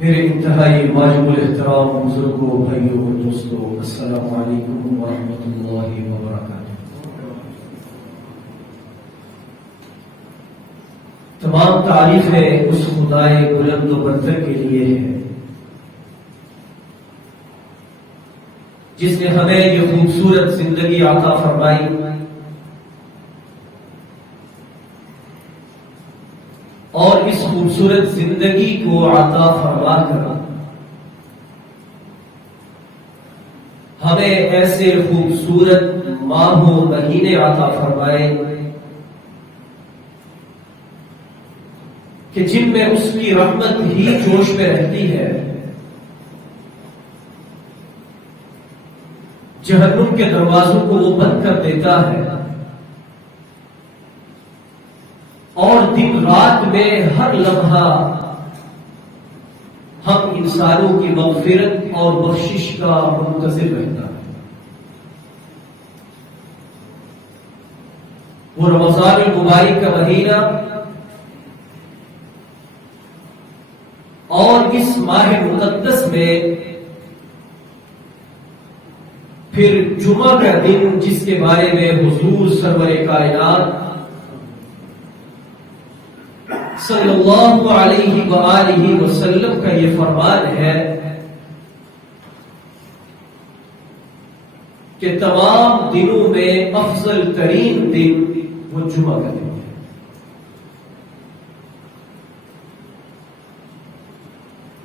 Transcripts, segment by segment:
میرے انتہائی واجب الاحترام بزرگوں، بھائیوں اور دوستوں، السلام علیکم ورحمۃ اللہ وبرکاتہ۔ تمام تعریفیں اس خدائے بلند و برتر کے لیے ہیں جس نے ہمیں یہ خوبصورت زندگی عطا فرمائی اور اس خوبصورت زندگی کو عطا فرما کر ہمیں ایسے خوبصورت ماہ و مہینے عطا فرمائے کہ جن میں اس کی رحمت ہی جوش میں رہتی ہے، جہنم کے دروازوں کو وہ بند کر دیتا ہے اور دن رات میں ہر لمحہ ہم انسانوں کی مغفرت اور بخشش کا منتظر رہتا ہے۔ وہ رمضان المبارک کا مہینہ اور اس ماہ مقدس میں پھر جمعہ کا دن جس کے بارے میں حضور سرور کائنات صلی اللہ علیہ وآلہ وسلم کا یہ فرمان ہے کہ تمام دنوں میں افضل ترین دن وہ جمعہ کا دن ہے۔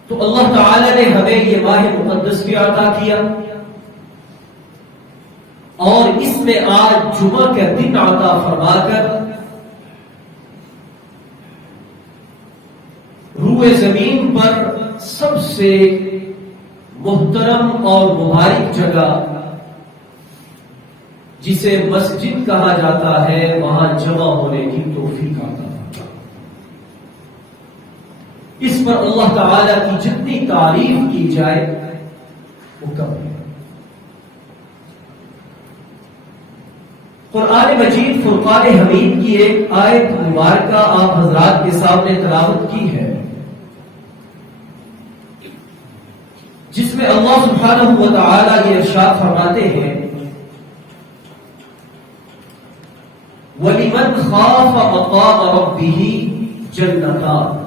تو اللہ تعالی نے ہمیں یہ ماہ مقدس بھی عطا کیا اور اس میں آج جمعہ کا دن عطا فرما کر روئے زمین پر سب سے محترم اور مبارک جگہ جسے مسجد کہا جاتا ہے وہاں جمع ہونے کی توفیق عطا فرما۔ اس پر اللہ تعالی کی جتنی تعریف کی جائے وہ کم ہے۔ قرآن مجید فرقان حمید کی ایک آیت مبارکہ آپ حضرات کے سامنے تلاوت کی ہے جس میں اللہ سبحانہ و تعالی یہ ارشاد فرماتے ہیں وَلِمَنْ خَافَ مَقَامَ رَبِّهِ جَنَّتَانِ،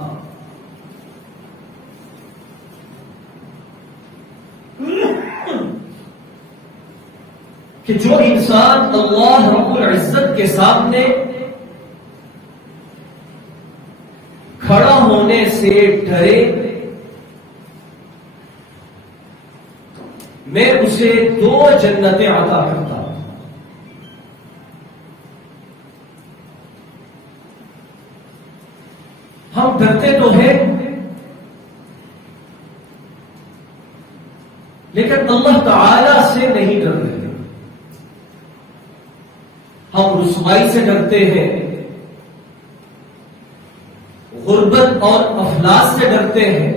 کہ جو انسان اللہ رب العزت کے سامنے کھڑا ہونے سے ڈرے میں اسے 2 جنتیں عطا کرتا ہوں۔ ہم ڈرتے تو ہیں لیکن اللہ تعالی سے نہیں ڈرتے۔ ہم رسوائی سے ڈرتے ہیں، غربت اور افلاس سے ڈرتے ہیں،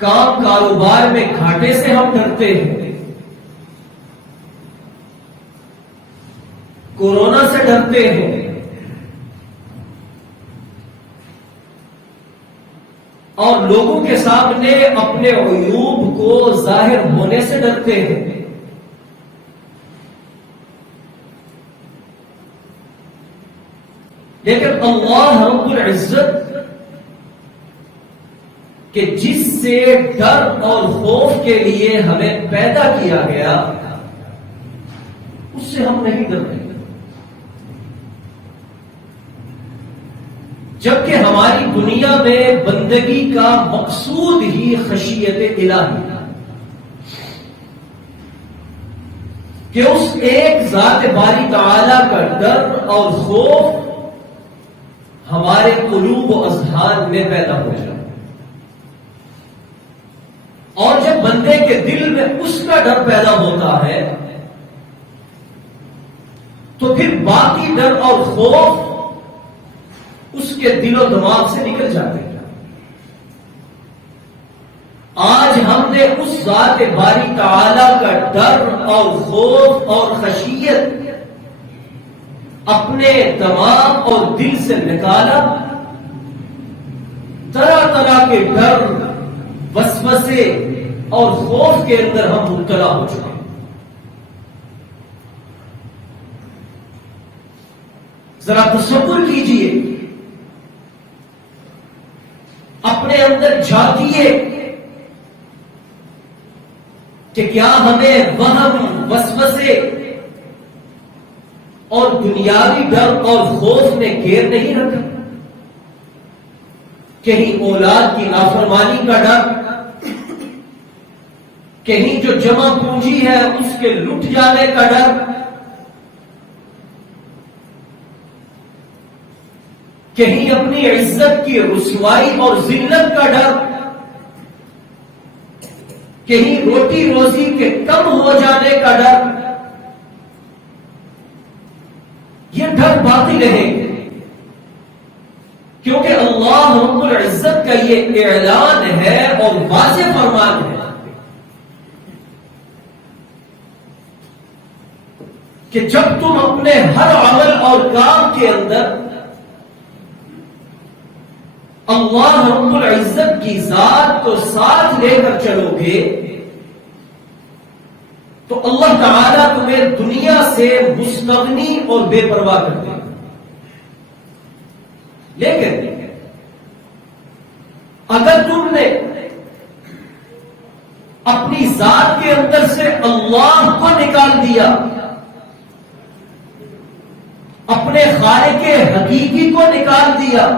کام کاروبار میں گھاٹے سے ہم ڈرتے ہیں، کورونا سے ڈرتے ہیں، اور لوگوں کے سامنے اپنے عیوب کو ظاہر ہونے سے ڈرتے ہیں۔ لیکن اللہ رب العزت کہ جس سے ڈر اور خوف کے لیے ہمیں پیدا کیا گیا اس سے ہم نہیں ڈرتے، جبکہ ہماری دنیا میں بندگی کا مقصود ہی خشیت الہی ہے کہ اس ایک ذات باری تعالی کا ڈر اور خوف ہمارے قلوب و اذہان میں پیدا ہو جائے، اور جب بندے کے دل میں اس کا ڈر پیدا ہوتا ہے تو پھر باقی ڈر اور خوف اس کے دل و دماغ سے نکل جاتے ہیں۔ آج ہم نے اس ذات باری تعالی کا ڈر اور خوف اور خشیت اپنے دماغ اور دل سے نکالا طرح طرح کے ڈر، وسوسے اور خوف کے اندر ہم مبتلا ہو چکے ہیں۔ ذرا تصور کیجئے، اپنے اندر جھانکیے کہ کیا ہمیں وہم، وسوسے اور دنیاوی ڈر اور خوف نے گھیر نہیں رکھا؟ کہیں اولاد کی نافرمانی کا ڈر، کہیں جو جمع پونجی ہے اس کے لٹ جانے کا ڈر، کہیں اپنی عزت کی رسوائی اور ذلت کا ڈر، کہیں روٹی روزی کے کم ہو جانے کا ڈر، یہ ڈر باقی رہے گا، کیونکہ اللہ رب العزت کا یہ اعلان ہے اور واضح فرمان ہے کہ جب تم اپنے ہر عمل اور کام کے اندر اللہ رب العزت کی ذات کو ساتھ لے کر چلو گے تو اللہ تعالیٰ تمہیں دنیا سے مستغنی اور بے پرواہ کر دے گا۔ لیکن اگر تم نے اپنی ذات کے اندر سے اللہ کو نکال دیا، اپنے خالق حقیقی کو نکال دیا،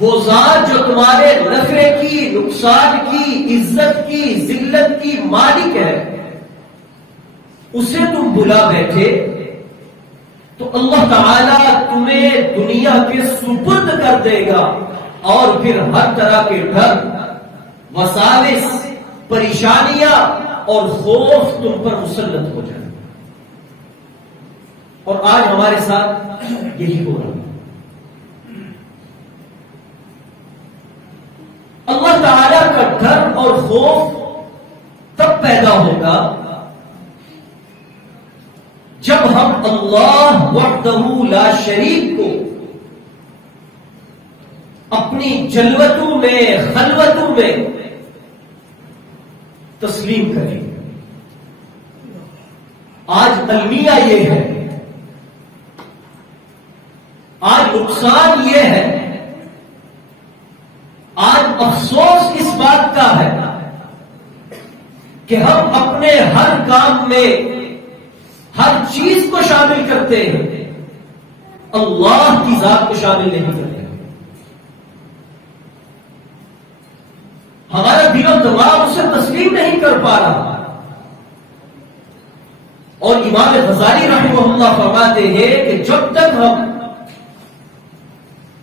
وہ ذات جو تمہارے نفع کی، نقصان کی، عزت کی، ذلت کی مالک ہے، اسے تم بلا بیٹھے تو اللہ تعالیٰ تمہیں دنیا کے سپرد کر دے گا، اور پھر ہر طرح کے ڈر، وساوس، پریشانیاں اور خوف تم پر مسلط ہو جائے۔ اور آج ہمارے ساتھ یہی ہو رہا ہے۔ اللہ تعالیٰ کا ڈر اور خوف تب پیدا ہوگا جب ہم اللہ وحدہ لا شریک کو اپنی جلوتوں میں، خلوتوں میں تسلیم کریں۔ آج المیہ یہ ہے، آج نقصان یہ ہے، آج افسوس اس بات کا ہے کہ ہم اپنے ہر کام میں ہر چیز کو شامل کرتے ہیں، اللہ کی ذات کو شامل نہیں کرتے۔ ہمارا دل و دماغ اسے تسلیم نہیں کر پا رہا۔ اور امام غزالی رحمہ اللہ فرماتے ہیں کہ جب تک ہم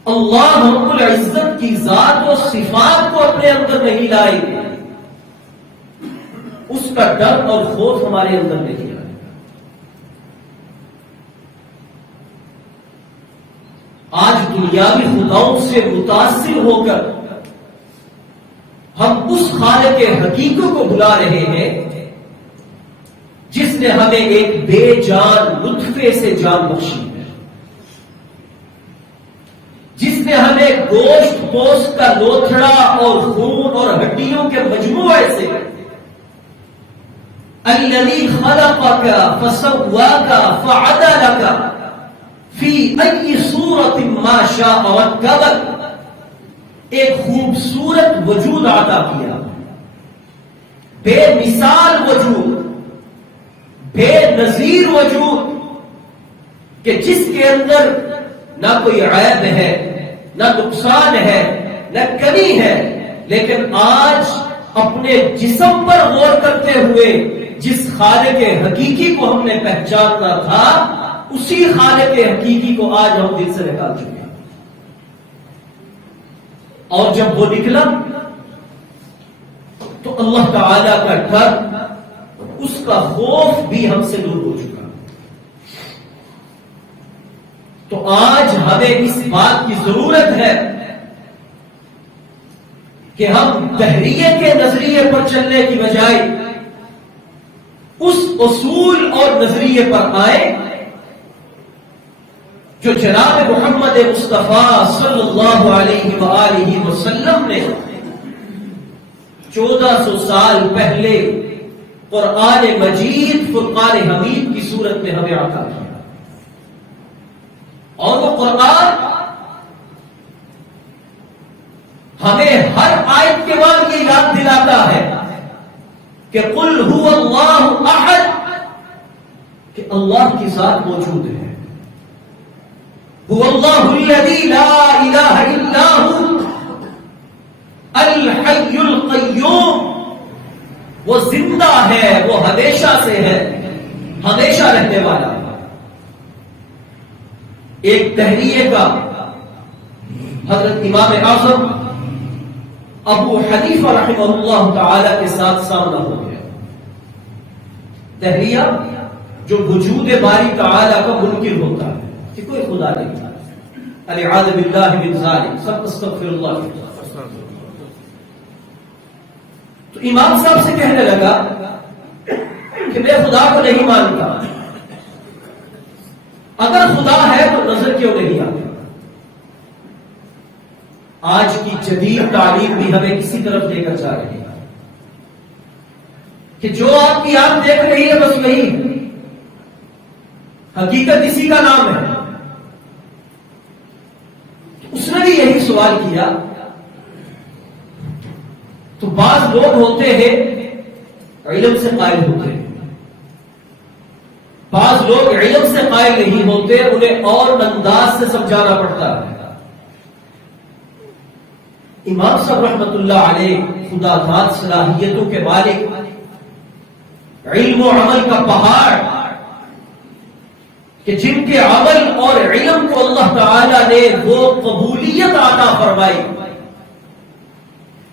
اللہ رب العزت کی ذات و صفات کو اپنے اندر نہیں لائیں گے، اس کا ڈر اور خوف ہمارے اندر نہیں آئے گا۔ آج دنیاوی خداؤں سے متاثر ہو کر ہم اس خالق حقیقی کو بلا رہے ہیں جس نے ہمیں ایک بے جان نطفے سے جان بخشی ہے، جس نے ہمیں گوشت پوست کا لوتھڑا اور خون اور ہڈیوں کے مجموعے سے الذی خلقک فسواک فعدلک فی ای صورت ما شاء رکبک ایک خوبصورت وجود عطا کیا، بے مثال وجود، بے نظیر وجود، کہ جس کے اندر نہ کوئی عیب ہے، نہ نقصان ہے، نہ کمی ہے، لیکن آج اپنے جسم پر غور کرتے ہوئے جس خالق حقیقی کو ہم نے پہچاننا تھا، اسی خالق حقیقی کو آج ہم دل سے نکال چکے ہیں۔ اور جب وہ نکلا تو اللہ تعالی کا ڈر، اس کا خوف بھی ہم سے دور ہو چکا۔ تو آج ہمیں اس بات کی ضرورت ہے کہ ہم تحریے کے نظریے پر چلنے کی بجائے اس اصول اور نظریے پر آئے جو جناب محمد مصطفیٰ صلی اللہ علیہ وآلہ وسلم نے 1400 سال پہلے قرآن مجید فرقان حمید کی صورت میں ہمیں عطا کیا، اور وہ قرآن ہمیں ہر آیت کے بعد یہ یاد دلاتا ہے کہ قل هو اللہ احد، کہ اللہ کی ذات موجود ہے، هو اللہ الذی لا الہ الا هو الحی القیوم، وہ زندہ ہے، وہ ہمیشہ سے ہے، ہمیشہ رہنے والا ہے۔ ایک تحریے کا حضرت امام اعظم ابو حنیفہ رحمہ اللہ تعالی کے ساتھ سامنا ہو گیا۔ تحریہ جو وجود باری تعالی کا منکر ہوتا ہے کہ کوئی خدا نہیں تھا، الیعاذ باللہ من ذالک، سب استغفر اللہ۔ تو امام صاحب سے کہنے لگا کہ میں خدا کو نہیں مانتا، اگر خدا ہے تو نظر کیوں نہیں آتا؟ آج کی جدید تعلیم بھی ہمیں کسی طرف لے کر جا رہی ہے کہ جو آپ کی آنکھ دیکھ رہی ہے بس وہی ہے، حقیقت اسی کا نام ہے۔ اس نے بھی یہی سوال کیا۔ تو بعض لوگ ہوتے ہیں علم سے قائل ہوتے ہیں، بعض لوگ علم سے قائل نہیں ہوتے، انہیں اور انداز سے سمجھانا پڑتا ہے۔ امام صاحب رحمت اللہ علیہ خدا ذات صلاحیتوں کے مالک، علم و عمل کا پہاڑ، کہ جن کے عمل اور علم کو اللہ تعالی نے وہ قبولیت عطا فرمائی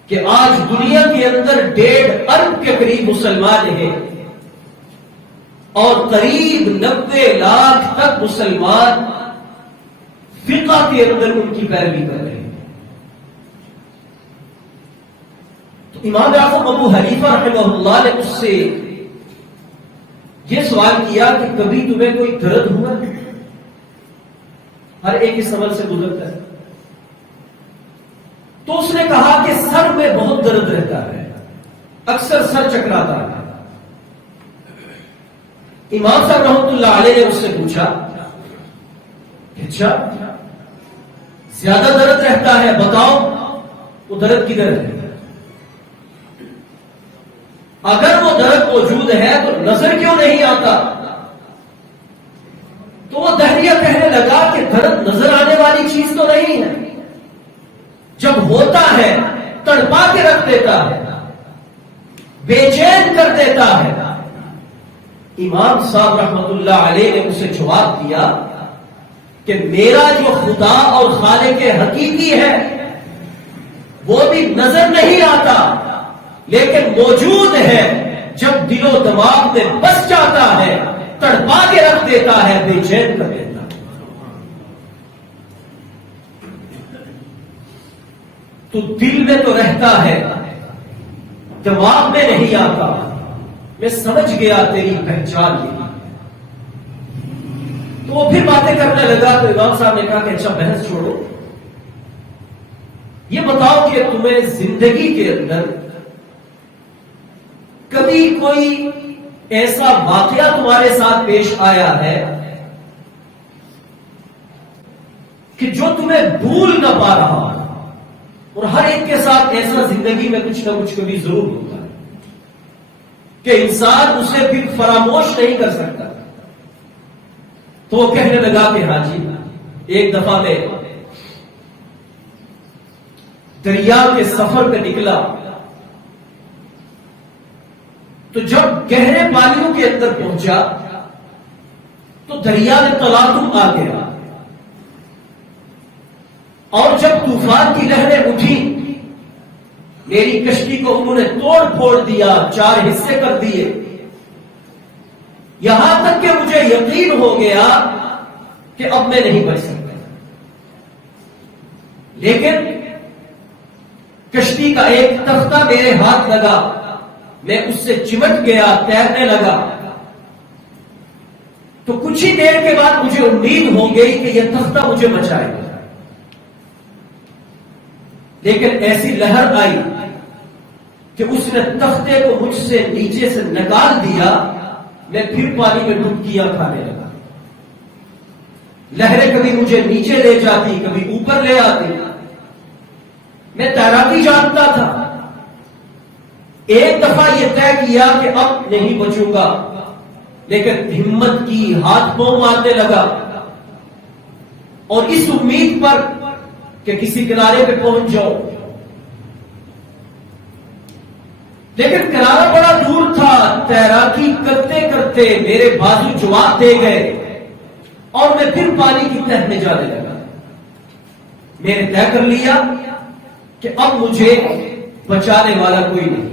کہ آج دنیا کے اندر 1.5 ارب کے قریب مسلمان ہیں، اور قریب 90 لاکھ تک مسلمان فقہ کے اندر ان کی پیروی کر رہے ہیں۔ تو امام اعظم ابو حنیفہ رحمہ اللہ نے اس سے یہ سوال کیا کہ کبھی تمہیں کوئی درد ہوا؟ ہر ایک اس عمل سے گزرتا ہے۔ تو اس نے کہا کہ سر میں بہت درد رہتا ہے، اکثر سر چکراتا ہے۔ امام صاحب رحمۃ اللہ علیہ نے اس سے پوچھا کہ اچھا زیادہ درد رہتا ہے، بتاؤ وہ درد کدھر ہے؟ اگر وہ درد موجود ہے تو نظر کیوں نہیں آتا؟ تو وہ دہریہ کہنے لگا کہ درد نظر آنے والی چیز تو نہیں ہے، جب ہوتا ہے تڑپا کے رکھ دیتا ہے، بے چین کر دیتا ہے۔ امام صاحب رحمت اللہ علیہ نے اسے جواب دیا کہ میرا جو خدا اور خالق حقیقی ہے وہ بھی نظر نہیں آتا، لیکن موجود ہے، جب دل و دماغ میں بس جاتا ہے تڑپا کے رکھ دیتا ہے، بے چین کر دیتا ہے۔ تو دل میں تو رہتا ہے، دماغ میں نہیں آتا۔ میں سمجھ گیا تیری پہچان یہی۔ تو وہ پھر باتیں کرنے لگا۔ تو امام صاحب نے کہا کہ اچھا بحث چھوڑو، یہ بتاؤ کہ تمہیں زندگی کے اندر کبھی کوئی ایسا واقعہ تمہارے ساتھ پیش آیا ہے کہ جو تمہیں بھول نہ پا رہا؟ اور ہر ایک کے ساتھ ایسا زندگی میں کچھ نہ کچھ کبھی ضرور ہوتا ہے کہ انسان اسے پھر فراموش نہیں کر سکتا۔ تو وہ کہنے لگا کہ ہاں جی، ایک دفعہ میں دریا کے سفر پہ نکلا، تو جب گہرے پانیوں کے اندر پہنچا تو دریا میں تلاطم آ گیا، اور جب طوفان کی لہریں اٹھی میری کشتی کو انہوں نے توڑ پھوڑ دیا، 4 حصے کر دیے، یہاں تک کہ مجھے یقین ہو گیا کہ اب میں نہیں بچ سکتا۔ لیکن کشتی کا ایک تختہ میرے ہاتھ لگا، میں اس سے چمٹ گیا، تیرنے لگا۔ تو کچھ ہی دیر کے بعد مجھے امید ہو گئی کہ یہ تختہ مجھے بچائے گا، لیکن ایسی لہر آئی کہ اس نے تختے کو مجھ سے نیچے سے نکال دیا، میں پھر پانی میں ڈبکیاں کھانے لگا۔ لہریں کبھی مجھے نیچے لے جاتی، کبھی اوپر لے آتی۔ میں تیراکی جانتا تھا۔ ایک دفعہ یہ طے کیا کہ اب نہیں بچوں گا، لیکن ہمت کی، ہاتھ پاؤں مارنے لگا، اور اس امید پر کہ کسی کنارے پہ پہنچ جاؤ، لیکن کنارہ بڑا دور تھا۔ تیراکی کرتے کرتے میرے بازو جواب دے گئے اور میں پھر پانی کی تہہ میں جانے لگا۔ میں نے طے کر لیا کہ اب مجھے بچانے والا کوئی نہیں،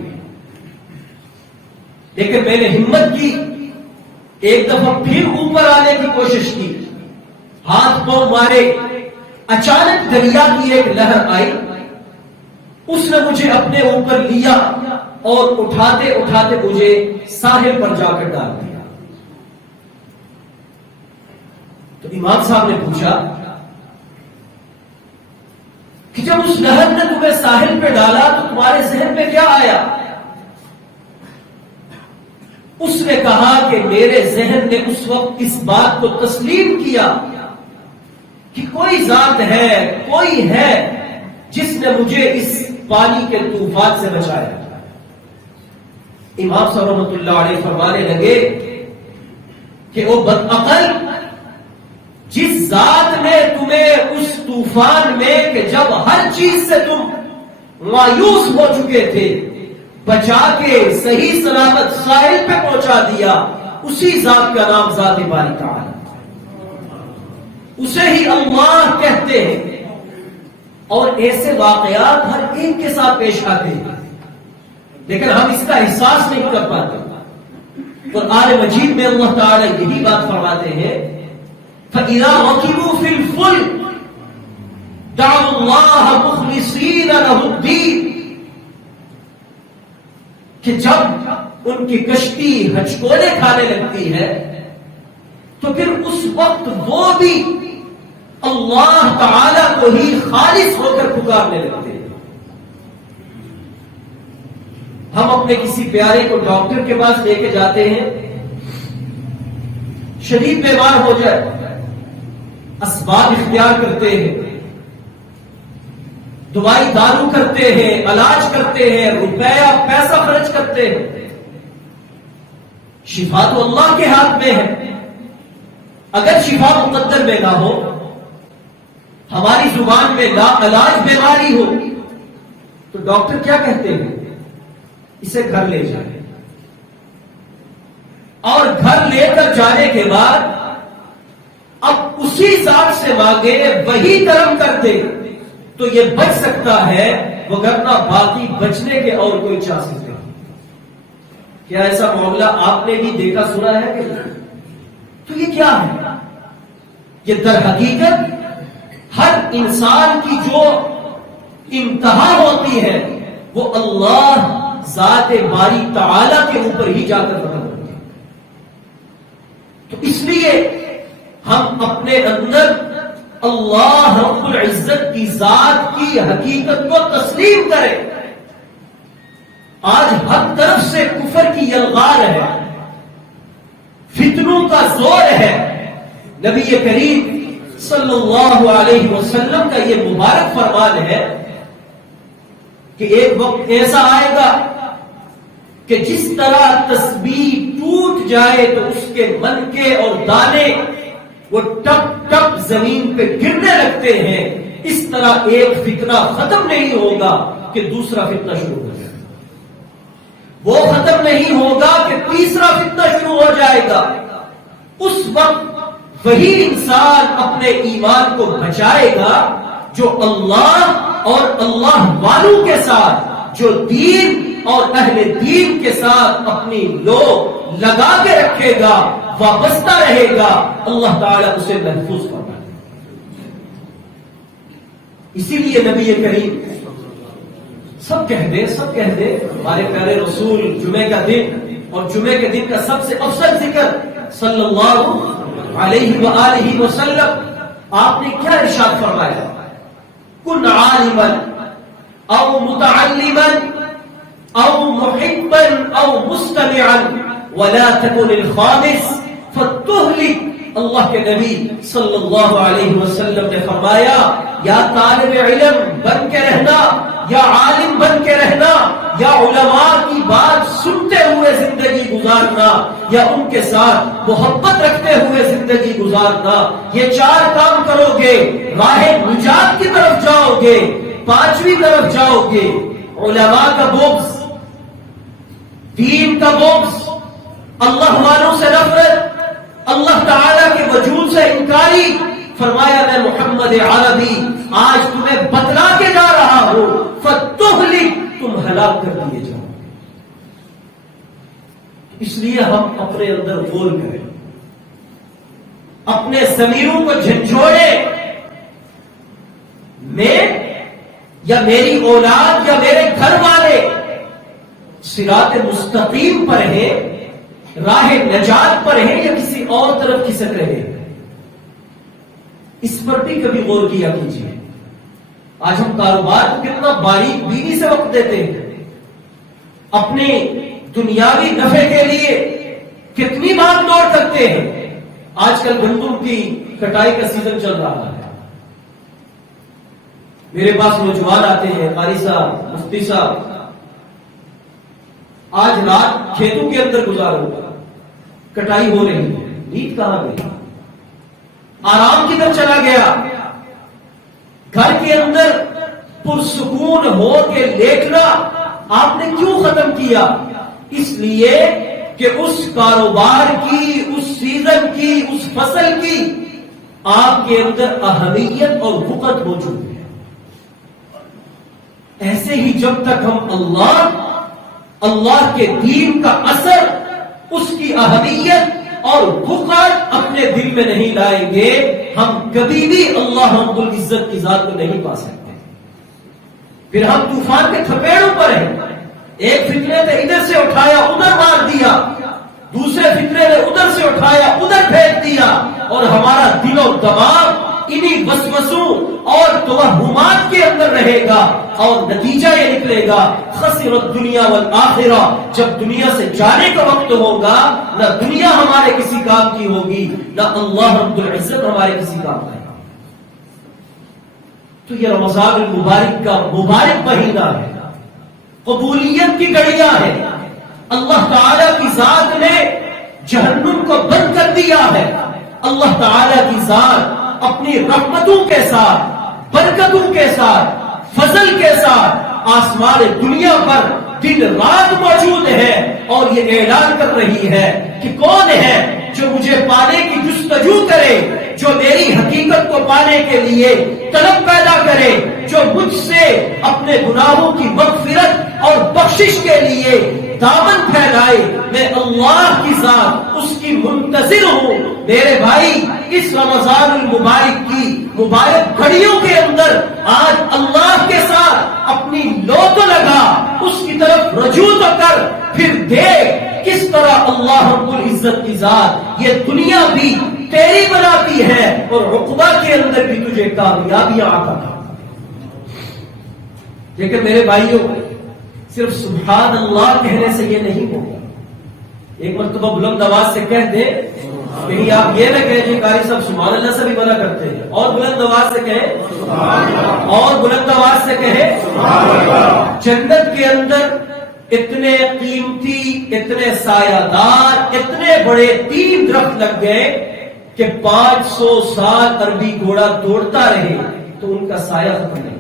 لیکن میں نے ہمت کی، ایک دفعہ پھر اوپر آنے کی کوشش کی، ہاتھ پاؤں مارے۔ اچانک دریا کی ایک لہر آئی، اس نے مجھے اپنے اوپر لیا اور اٹھاتے اٹھاتے مجھے ساحل پر جا کر ڈال دیا۔ تو امام صاحب نے پوچھا کہ جب اس لہر نے تمہیں ساحل پہ ڈالا تو تمہارے ذہن میں کیا آیا؟ اس نے کہا کہ میرے ذہن نے اس وقت اس بات کو تسلیم کیا کہ کوئی ذات ہے، کوئی ہے جس نے مجھے اس پانی کے طوفان سے بچایا۔ امام صاحب رحمۃ اللہ علیہ فرمانے لگے کہ وہ بدعقل، جس ذات نے تمہیں اس طوفان میں کہ جب ہر چیز سے تم مایوس ہو چکے تھے بچا کے صحیح سلامت ساحل پہ پہنچا دیا، اسی ذات کا نام ذات باری تعالی، اسے ہی اللہ کہتے ہیں۔ اور ایسے واقعات ہر ایک کے ساتھ پیش آتے ہیں، لیکن ہم اس کا احساس نہیں کر پاتے۔ قرآن مجید میں اللہ تعالی یہی بات فرماتے ہیں، فَإِذَا رَكِبُوا فِي الْفُلْكِ دَعَوُا اللَّهَ مُخْلِصِينَ لَهُ الدِّينَ، کہ جب ان کی کشتی ہچکولے کھانے لگتی ہے تو پھر اس وقت وہ بھی اللہ تعالی کو ہی خالص ہو کر پکارنے لگتے ہیں۔ ہم اپنے کسی پیارے کو ڈاکٹر کے پاس لے کے جاتے ہیں، شدید بیمار ہو جائے، اسباب اختیار کرتے ہیں، دوائی دارو کرتے ہیں، علاج کرتے ہیں، روپیہ پیسہ خرچ کرتے ہیں۔ شفا تو اللہ کے ہاتھ میں ہے۔ اگر شفا مقدر میں نہ ہو، ہماری زبان میں لا علاج بیماری ہو، تو ڈاکٹر کیا کہتے ہیں؟ اسے گھر لے جائیں، اور گھر لے کر جانے کے بعد اب اسی ذات سے مانگے، وہی کرم کر دے تو یہ بچ سکتا ہے، وگرنہ باقی بچنے کے اور کوئی چانسز نہیں۔ کیا ایسا معاملہ آپ نے بھی دیکھا سنا ہے کہ نہیں؟ تو یہ کیا ہے؟ یہ در حقیقت ہر انسان کی جو انتہا ہوتی ہے وہ اللہ ذات باری تعالی کے اوپر ہی جا کر ختم ہوتی ہے۔ تو اس لیے ہم اپنے اندر اللہ رب العزت کی ذات کی حقیقت کو تسلیم کریں۔ آج ہر طرف سے کفر کی یلغار ہے، فتنوں کا زور ہے۔ نبی کریم صلی اللہ علیہ وسلم کا یہ مبارک فرمان ہے کہ ایک وقت ایسا آئے گا کہ جس طرح تسبیح ٹوٹ جائے تو اس کے منکے اور دانے وہ ٹپ ٹپ زمین پہ گرنے لگتے ہیں، اس طرح ایک فتنہ ختم نہیں ہوگا کہ دوسرا فتنہ شروع ہو جائے گا، وہ ختم نہیں ہوگا کہ تیسرا فتنہ شروع ہو جائے گا۔ اس وقت وہی انسان اپنے ایمان کو بچائے گا جو اللہ اور اللہ والوں کے ساتھ، جو دین اور اہل دین کے ساتھ اپنی لو لگا کے رکھے گا، وابستہ رہے گا، اللہ تعالیٰ اسے محفوظ فرمائے گا۔ اسی لیے نبی کریم سب کہہ دے ہمارے پیارے رسول جمعے کا دن اور جمعے کے دن کا سب سے افضل ذکر صلی اللہ علیہ وآلہ وسلم آپ نے کیا ارشاد فرمایا؟ کن عالما او متعلما او محبا او مستمعا ولا تكن الخامس فتهلك. اللہ کے نبی صلی اللہ علیہ وسلم نے فرمایا یا طالب علم بن کے رہنا، یا عالم بن کے رہنا، یا علماء کی بات سنتے ہوئے زندگی گزارنا، یا ان کے ساتھ محبت رکھتے ہوئے زندگی گزارنا. یہ چار کام کرو گے راہ نجات کی طرف جاؤ گے، پانچویں طرف جاؤ گے. علماء کا بغض، دین کا بغض، اللہ والوں سے نفرت، اللہ تعالیٰ کے وجود سے انکاری. فرمایا میں محمد عربی آج تمہیں بتلا کے جا رہا ہوں فتہلک، تم ہلاک کر دیے جاؤ. اس لیے ہم اپنے اندر غور کریں، اپنے ضمیروں کو جھنجھوڑے. میں یا میری اولاد یا میرے گھر والے صراط مستقیم پر ہیں، راہ نجات پر ہیں، یا کسی اور طرف کھسک رہے ہیں. اس پر بھی کبھی غور کیا کیجیے. آج ہم کاروبار کو کتنا باریک بینی سے وقت دیتے ہیں، اپنے دنیاوی نفع کے لیے کتنی بار دوڑ کرتے ہیں. آج کل گندم کی کٹائی کا سیزن چل رہا ہے. میرے پاس نوجوان آتے ہیں، قاری صاحب، مفتی صاحب آج رات کھیتوں کے اندر گزاروں گا، کٹائی ہو رہی ہے، نیند کہاں گئی؟ آرام کی طرف چلا گیا. گھر کے اندر پرسکون ہو کے لیٹنا آپ نے کیوں ختم کیا؟ اس لیے کہ اس کاروبار کی، اس سیزن کی، اس فصل کی آپ کے اندر اہمیت اور وقت موجود ہے. ایسے ہی جب تک ہم اللہ کے دین کا اثر، اس کی اہمیت اور وقت اپنے دل میں نہیں لائیں گے، ہم کبھی بھی اللہ رب العزت کی ذات کو نہیں پا سکتے. پھر ہم طوفان کے تھپیڑوں پر ہیں. ایک فتنے نے ادھر سے اٹھایا ادھر مار دیا، دوسرے فتنے نے ادھر سے اٹھایا ادھر پھینک دیا، اور ہمارا دل و دماغ انہی وسوسوں اور توہمات کے اندر رہے گا، اور نتیجہ یہ نکلے گا خسر الدنیا والآخرہ. جب دنیا سے جانے کا وقت ہوگا، نہ دنیا ہمارے کسی کام کی ہوگی، نہ اللہ رب العزت ہمارے کسی کام کا. تو یہ رمضان المبارک کا مبارک مہینہ ہے، قبولیت کی گھڑیاں ہے. اللہ تعالیٰ کی ذات نے جہنم کو بند کر دیا ہے. اللہ تعالیٰ کی ذات اپنی رحمتوں کے ساتھ، برکتوں کے ساتھ، فضل کے ساتھ آسمان دنیا پر دن رات موجود ہے، اور یہ اعلان کر رہی ہے کہ کون ہے جو مجھے پانے کی جستجو کرے، جو میری حقیقت کو پانے کے لیے طلب پیدا کرے، جو مجھ سے اپنے گناہوں کی مغفرت اور بخشش کے لیے دامن پھیلائے. میں اللہ کی ذات اس کی منتظر ہوں. میرے بھائی، اس رمضان المبارک کی مبارک گھڑیوں کے اندر آج اللہ کے ساتھ اپنی لو تو لگا، اس کی طرف رجوع تو کر، پھر دیکھ کس طرح اللہ رب العزت کی ذات یہ دنیا بھی تیری بناتی ہے، اور عقبہ کے اندر بھی تجھے کامیابیاں عطا کرتی. لیکن میرے بھائیوں، صرف سبحان اللہ کہنے سے یہ نہیں ہوگا. ایک مرتبہ بلند آواز سے کہہ دے، کہیں آپ یہ نہ کہیں جی قاری صاحب سبحان اللہ سے بھی منع کرتے ہیں، اور بلند آواز سے کہیں، اور بلند آواز سے کہیں. جنت کے اندر اتنے قیمتی، اتنے سایہ دار، اتنے بڑے 3 درخت لگ گئے کہ 500 سال عربی گھوڑا دوڑتا رہے تو ان کا سایہ ختم نہیں.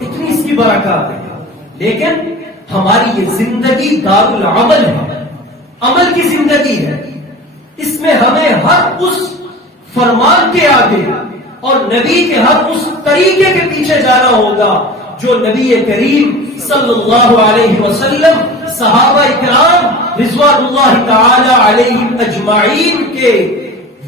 اتنی اس کی برکات ہے. لیکن ہماری یہ زندگی دار العمل ہے، عمل کی زندگی ہے. اس میں ہمیں ہر اس فرمان کے آگے اور نبی کے ہر اس طریقے کے پیچھے جانا ہوگا جو نبی کریم صلی اللہ علیہ وسلم، صحابہ کرام رضوان اللہ تعالی علیہم اجمعین کے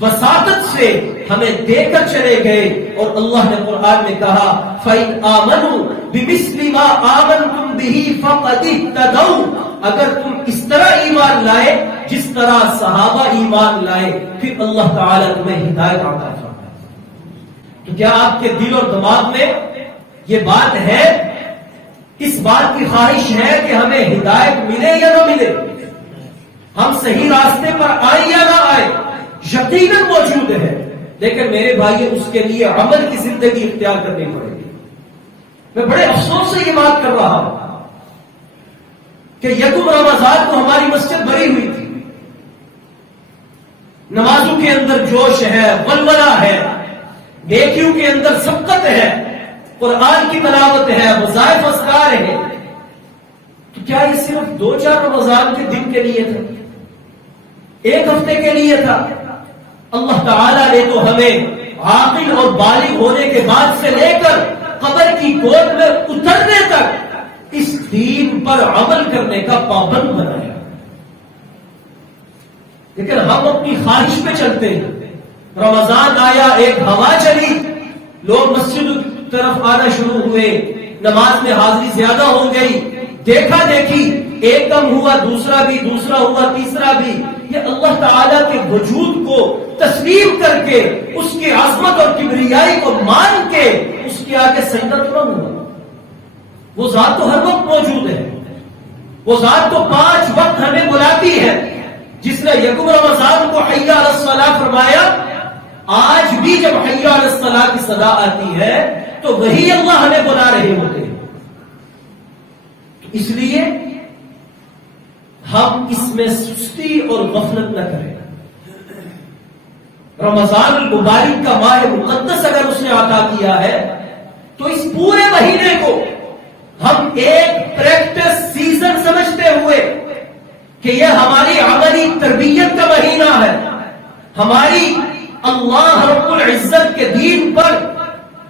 وساطت سے ہمیں دے کر چلے گئے. اور اللہ نے قرآن میں کہا فَإِنْ آمَنُوا بِمِثْلِ مَا آمَنْتُمْ بِهِ فَقَدِ اهْتَدَوْا. اگر تم اس طرح ایمان لائے جس طرح صحابہ ایمان لائے، پھر اللہ تعالیٰ تمہیں ہدایت عطا فرمائے۔ تو کیا آپ کے دل اور دماغ میں یہ بات ہے، اس بات کی خواہش ہے کہ ہمیں ہدایت ملے یا نہ ملے، ہم صحیح راستے پر آئیں یا نہ آئے؟ یقیناً موجود ہے، لیکن میرے بھائی اس کے لیے عمل کی زندگی اختیار کرنی پڑے گی۔ میں بڑے افسوس سے یہ بات کر رہا ہوں کہ یکم رمضان کو ہماری مسجد بھری ہوئی تھی، نمازوں کے اندر جوش ہے، ولولہ ہے، نیکیوں کے اندر سبقت ہے، قرآن کی تلاوت ہے، وظائف اذکار ہے۔ تو کیا یہ صرف 2-4 رمضان کے دن کے لیے تھا؟ ایک ہفتے کے لیے تھا؟ اللہ تعالیٰ نے تو ہمیں عاقل اور بالغ ہونے کے بعد سے لے کر قبر کی گود میں اترنے تک اس دین پر عمل کرنے کا پابند بنایا، لیکن ہم اپنی خواہش پہ چلتے ہیں۔ رمضان آیا، ایک ہوا چلی، لوگ مسجد طرف آنا شروع ہوئے، نماز میں حاضری زیادہ ہو گئی، دیکھا دیکھی، ایک کم ہوا، دوسرا بھی، دوسرا ہوا، تیسرا بھی۔ یہ اللہ تعالیٰ کے وجود کو تسلیم کر کے، اس کی عظمت اور کبریائی کو مان کے اس کے آگے سجدہ نہ ہوا۔ وہ ذات تو ہر وقت موجود ہے، وہ ذات تو 5 وقت ہمیں بلاتی ہے، جس نے یکم رمضان کو حی علی الصلاۃ فرمایا، آج بھی جب حی علی الصلاۃ کی صدا آتی ہے تو وہی اللہ ہمیں بلا رہے ہوتے ہیں۔ اس لیے ہم اس میں سستی اور غفلت نہ کریں۔ رمضان المبارک کا ماہ مقدس اگر اس نے عطا کیا ہے تو اس پورے مہینے کو ہم ایک پریکٹس سیزن سمجھتے ہوئے کہ یہ ہماری عملی تربیت کا مہینہ ہے، ہماری اللہ رب العزت کے دین پر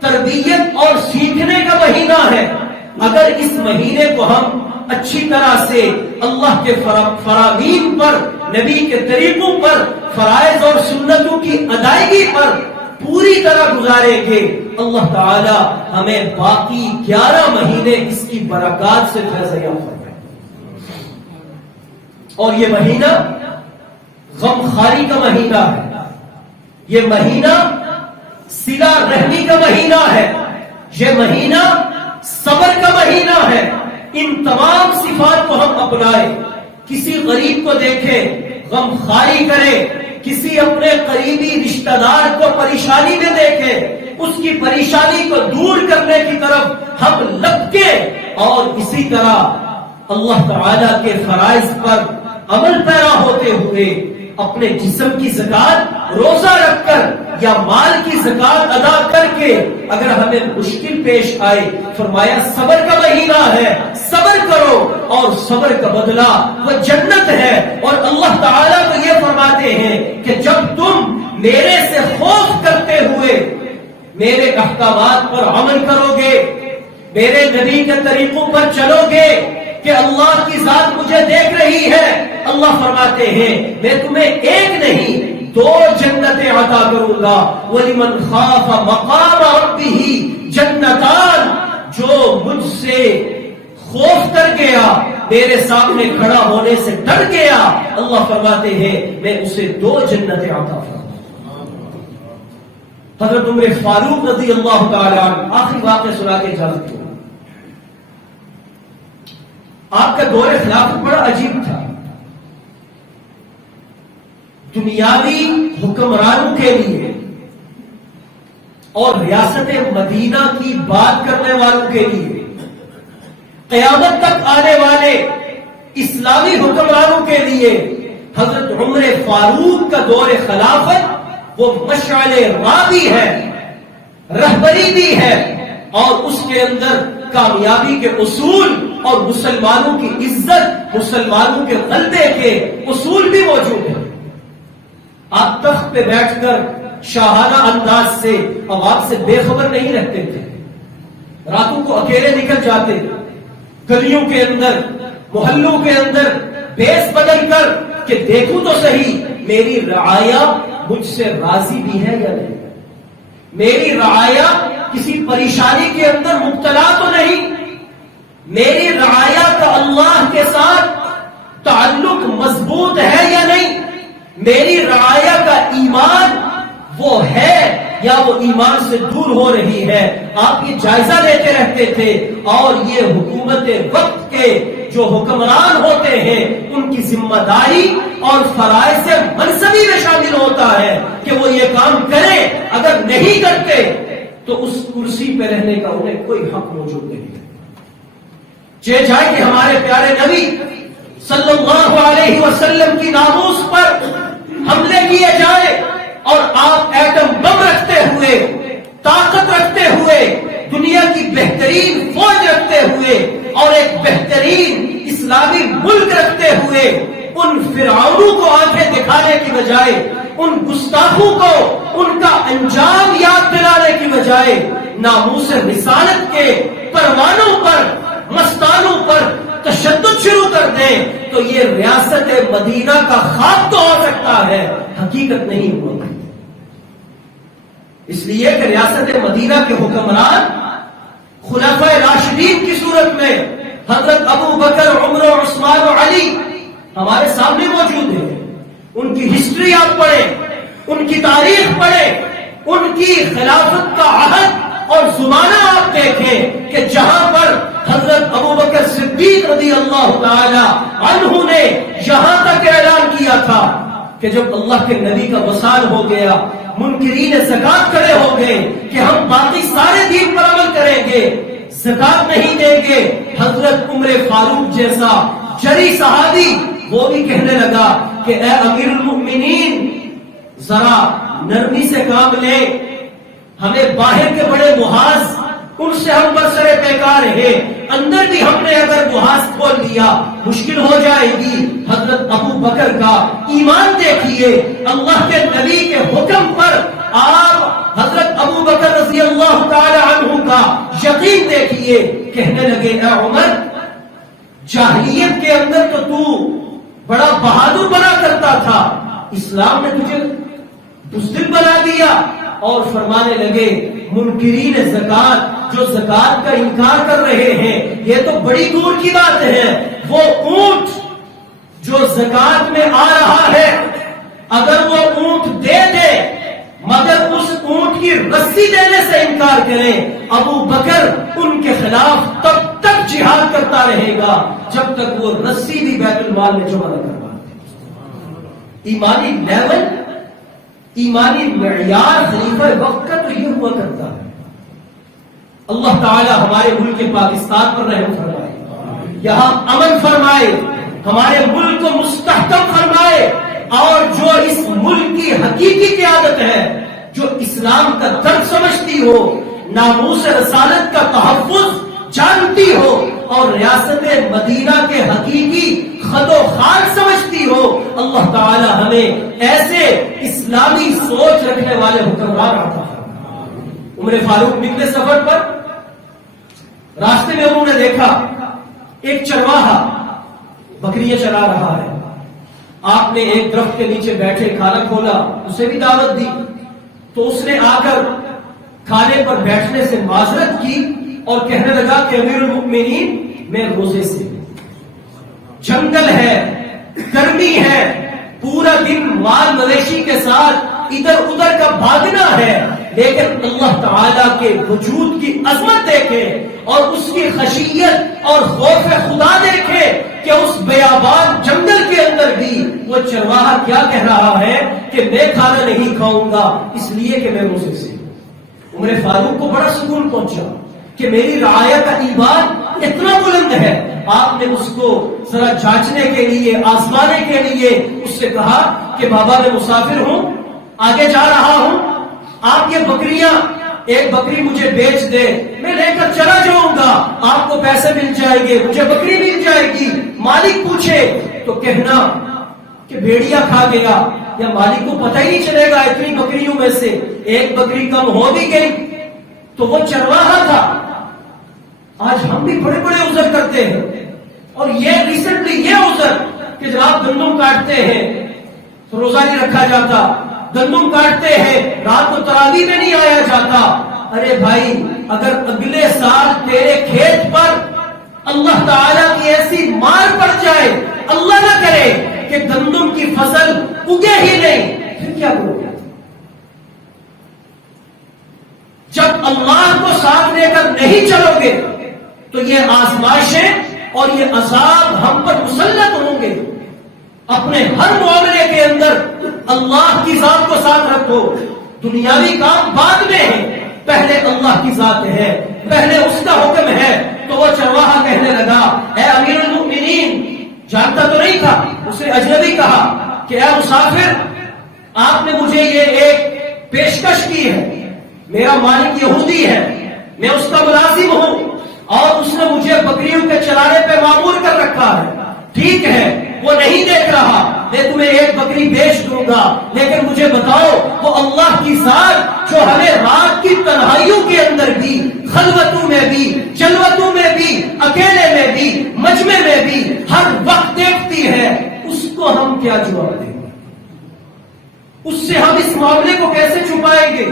تربیت اور سیکھنے کا مہینہ ہے۔ اگر اس مہینے کو ہم اچھی طرح سے اللہ کے فرامین پر، نبی کے طریقوں پر، فرائض اور سنتوں کی ادائیگی پر پوری طرح گزاریں گے، اللہ تعالی ہمیں باقی 11 مہینے اس کی برکات سے فیض یافتہ کریں۔ اور یہ مہینہ غم خاری کا مہینہ ہے، یہ مہینہ صلہ رحمی کا مہینہ ہے، یہ مہینہ صبر کا مہینہ ہے۔ ان تمام صفات کو ہم اپنائیں، کسی غریب کو دیکھیں، غم خاری کریں، کسی اپنے قریبی رشتہ دار کو پریشانی میں دیکھیں، اس کی پریشانی کو دور کرنے کی طرف ہم لپکیں، اور اسی طرح اللہ تعالی کے فرائض پر عمل پیرا ہوتے ہوئے اپنے جسم کی زکات روزہ رکھ کر یا مال کی زکات ادا کر کے، اگر ہمیں مشکل پیش آئے، فرمایا صبر کا مہینہ ہے، صبر کرو، اور صبر کا بدلہ وہ جنت ہے۔ اور اللہ تعالیٰ کو یہ فرماتے ہیں کہ جب تم میرے سے خوف کرتے ہوئے میرے احکامات پر عمل کرو گے، میرے نبی کے طریقوں پر چلو گے کہ اللہ کی ذات مجھے دیکھ رہی ہے، اللہ فرماتے ہیں میں تمہیں ایک نہیں 2 جنتیں عطا کروں گا۔ وَلِمَنْ خَافَ مَقَامَ رَبِّهِ جنتان، جو مجھ سے خوف کر گیا، میرے سامنے کھڑا ہونے سے ڈر گیا، اللہ فرماتے ہیں میں اسے 2 جنتیں عطا فرماؤں گا۔ حضرت عمر فاروق رضی اللہ تعالیٰ عنہ، آخری واقعہ سنا کے اجازت دو۔ آپ کا دور خلافت بڑا عجیب تھا، دنیاوی حکمرانوں کے لیے اور ریاست مدینہ کی بات کرنے والوں کے لیے، قیامت تک آنے والے اسلامی حکمرانوں کے لیے حضرت عمر فاروق کا دور خلافت وہ مشعل راہ بھی ہے، رہبری بھی ہے، اور اس کے اندر کامیابی کے اصول اور مسلمانوں کی عزت، مسلمانوں کے غلبے کے اصول بھی موجود ہیں۔ آپ تخت پہ بیٹھ کر شاہانہ انداز سے عوام سے بے خبر نہیں رہتے تھے، راتوں کو اکیلے نکل جاتے، گلیوں کے اندر، محلوں کے اندر بیس بدل کر کہ دیکھوں تو صحیح میری رعایا مجھ سے راضی بھی ہے یا نہیں، میری رعایا کسی پریشانی کے اندر مبتلا تو نہیں، میری رعایا کا اللہ کے ساتھ تعلق مضبوط ہے یا نہیں۔ میری رعایا کا ایمان وہ ہے یا وہ ایمان سے دور ہو رہی ہے. آپ یہ جائزہ لیتے رہتے تھے اور یہ حکومت وقت کے جو حکمران ہوتے ہیں ان کی ذمہ داری اور فرائض منصبی میں شامل ہوتا ہے کہ وہ یہ کام کریں. اگر نہیں کرتے تو اس کرسی پہ رہنے کا انہیں کوئی حق موجود نہیں ہے. جائے کہ ہمارے پیارے نبی صلی اللہ علیہ وسلم کی ناموس پر حملے کیے جائے اور آپ ایٹم بم رکھتے ہوئے، طاقت رکھتے ہوئے، دنیا کی بہترین فوج رکھتے ہوئے اور ایک بہترین اسلامی ملک رکھتے ہوئے ان فرعونوں کو آنکھیں دکھانے کی بجائے، ان گستاخوں کو ان کا انجام یاد دلانے کی بجائے ناموس رسالت کے پروانوں پر، مستانوں پر تشدد شروع کر دیں تو یہ ریاست مدینہ کا خواب تو ہو سکتا ہے، حقیقت نہیں ہوا. اس لیے کہ ریاست مدینہ کے حکمران خلفائے راشدین کی صورت میں حضرت ابو بکر، عمر، عثمان و علی ہمارے سامنے موجود ہیں. ان کی ہسٹری آپ پڑھیں، ان کی تاریخ پڑھیں، ان کی خلافت کا عہد اور زمانہ آپ دیکھیں کہ جہاں پر حضرت ابو بکر صدیق رضی اللہ تعالی عنہ نے یہاں تک اعلان کیا تھا کہ جب اللہ کے نبی کا وصال ہو گیا، منکرین زکات کھڑے ہو گئے کہ ہم باقی سارے دین پر عمل کریں گے، زکات نہیں دیں گے. حضرت عمر فاروق جیسا جری صحابی وہ بھی کہنے لگا کہ اے امیر المؤمنین ذرا نرمی سے کام لے، ہمیں باہر کے بڑے محاذ ان سے ہم برسرے پیکار ہیں، اندر بھی ہم نے اگر محاذ کھول لیا مشکل ہو جائے گی. حضرت ابو بکر کا ایمان دیکھیے، اللہ کے نبی کے حکم پر آپ حضرت ابو بکر رضی اللہ تعالی عنہ کا یقین دیکھیے. کہنے لگے اے عمر، جاہلیت کے اندر تو بڑا بہادر بنا کرتا تھا، اسلام نے تجھے بزدل بنا دیا. اور فرمانے لگے منکرین زکات جو زکات کا انکار کر رہے ہیں یہ تو بڑی دور کی بات ہے. وہ اونٹ جو زکات میں آ رہا ہے اگر وہ اونٹ دے دے مگر اس اونٹ کی رسی دینے سے انکار کریں، ابو بکر ان کے خلاف تب تک جہاد کرتا رہے گا جب تک وہ رسی بھی بیت المال میں جمع نہ کرواتے. ایمانی لیول، ایمانی معیار خلیفہ وقت کا تو یہ ہوا کرتا ہے. اللہ تعالی ہمارے ملک پاکستان پر رحم فرمائے، یہاں امن فرمائے، ہمارے ملک کو مستحکم فرمائے، اور جو اس ملک کی حقیقی قیادت ہے، جو اسلام کا درد سمجھتی ہو، ناموس رسالت کا تحفظ جانتی ہو اور ریاست مدینہ کے حقیقی خد و خال سمجھتی ہو، اللہ تعالی ہمیں ایسے اسلامی سوچ رکھنے والے حکمران عطا فرمائے. عمر فاروق نکلے سفر پر، راستے میں انہوں نے دیکھا ایک چرواہا بکریاں چرا رہا ہے. آپ نے ایک درخت کے نیچے بیٹھے کھانا کھولا، اسے بھی دعوت دی تو اس نے آ کر کھانے پر بیٹھنے سے معذرت کی اور کہنے لگا کہ امیر المؤمنین میں روزے سے، جنگل ہے، گرمی ہے، پورا دن مال مویشی کے ساتھ ادھر ادھر کا بھاگنا ہے، لیکن اللہ تعالیٰ کے وجود کی عظمت دیکھے اور اس کی خشیت اور خوف خدا دیکھے کہ اس بیابان جنگل کے اندر بھی وہ چرواہا کیا کہہ رہا ہے کہ میں کھانا نہیں کھاؤں گا اس لیے کہ میں روزے سے. عمر فاروق کو بڑا سکون پہنچا کہ میری رعایا کا ایمان اتنا بلند ہے. آپ نے اس کو ذرا جانچنے کے لیے، آزمانے کے لیے اس سے کہا کہ بابا میں مسافر ہوں، آگے جا رہا ہوں، آپ یہ بکریاں، ایک بکری مجھے بیچ دے، میں لے کر چلا جاؤں گا، آپ کو پیسے مل جائیں گے، مجھے بکری مل جائے گی. مالک پوچھے تو کہنا کہ بھیڑیا کھا گیا، یا مالک کو پتہ ہی نہیں چلے گا اتنی بکریوں میں سے ایک بکری کم ہو بھی گئی. تو وہ چرواہا تھا. آج ہم بھی بڑے بڑے عذر کرتے ہیں، اور یہ ریسنٹلی یہ عذر کہ جب آپ گندم کاٹتے ہیں تو روزہ نہیں رکھا جاتا، گندم کاٹتے ہیں رات کو تراویح میں نہیں آیا جاتا. ارے بھائی، اگر اگلے سال تیرے کھیت پر اللہ تعالیٰ کی ایسی مار پڑ جائے، اللہ نہ کرے کہ گندم کی فصل اگے ہی نہیں، پھر کیا کرو گے؟ جب اللہ کو ساتھ لے کر نہیں چلو گے تو یہ آزمائشیں اور یہ عذاب ہم پر مسلط ہوں گے۔ اپنے ہر معاملے کے اندر اللہ کی ذات کو ساتھ رکھو، دنیاوی کام بعد میں ہے، پہلے اللہ کی ذات ہے، پہلے اس کا حکم ہے۔ تو وہ چرواہا کہنے لگا، اے امیر المؤمنین، جانتا تو نہیں تھا، اسے اجنبی کہا کہ اے مسافر، آپ نے مجھے یہ ایک پیشکش کی ہے، میرا مالک یہودی ہے، میں اس کا ملازم ہوں، اور اس نے مجھے بکریوں کے چرانے پہ معمور کر رکھا ہے، ٹھیک ہے، وہ نہیں دیکھ رہا، میں تمہیں ایک بکری بیچ دوں گا، لیکن مجھے بتاؤ وہ اللہ کی ذات جو ہمیں رات کی تنہائیوں کے اندر بھی، خلوتوں میں بھی، جلوتوں میں بھی، اکیلے میں بھی، مجمع میں بھی ہر وقت دیکھتی ہے، اس کو ہم کیا جواب دیں گے؟ اس سے ہم اس معاملے کو کیسے چھپائیں گے؟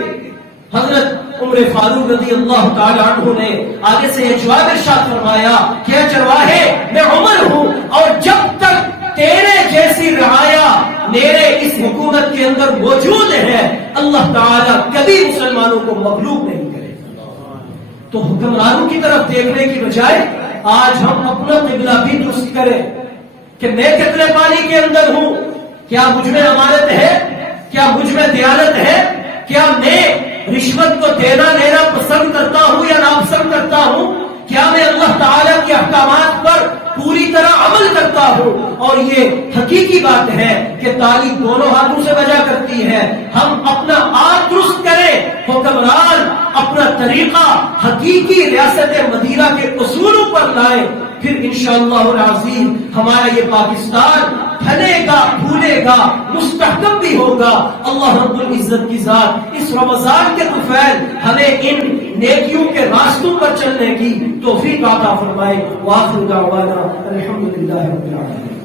حضرت عمر فاروق رضی اللہ تعالی عنہ نے آگے سے یہ جواب ارشاد فرمایا کہ اے چرواہے، میں عمر ہوں، اور جب تک تیرے جیسی رعایا میرے اس حکومت کے اندر موجود ہے، اللہ تعالیٰ کبھی مسلمانوں کو مغلوب نہیں کرے گا۔ تو حکمرانوں کی طرف دیکھنے کی بجائے آج ہم اپنا قبلہ بھی درست کریں کہ میں کتنے پانی کے اندر ہوں، کیا مجھ میں امانت ہے، کیا مجھ میں دیانت ہے، کیا میں رشوت کو دینا لینا پسند کرتا ہوں یا ناپسند کرتا ہوں، کیا میں اللہ تعالیٰ کے احکامات پر پوری طرح عمل کرتا ہوں؟ اور یہ حقیقی بات ہے کہ تعلیم دونوں ہاتھوں سے بجا کرتی ہے۔ ہم اپنا آپ درست کریں، حکمران اپنا طریقہ حقیقی ریاست مدینہ کے اصولوں پر لائیں، پھر انشاءاللہ العظیم ہمارا یہ پاکستان پھلے گا، پھولے گا، مستحکم بھی ہوگا۔ اللہ رب العزت کی ذات اس رمضان کے طفیل ہمیں ان نیکیوں کے راستوں پر چلنے کی توفیق عطا فرمائے۔ وآخر دعوانا الحمدللہ رب العالمین۔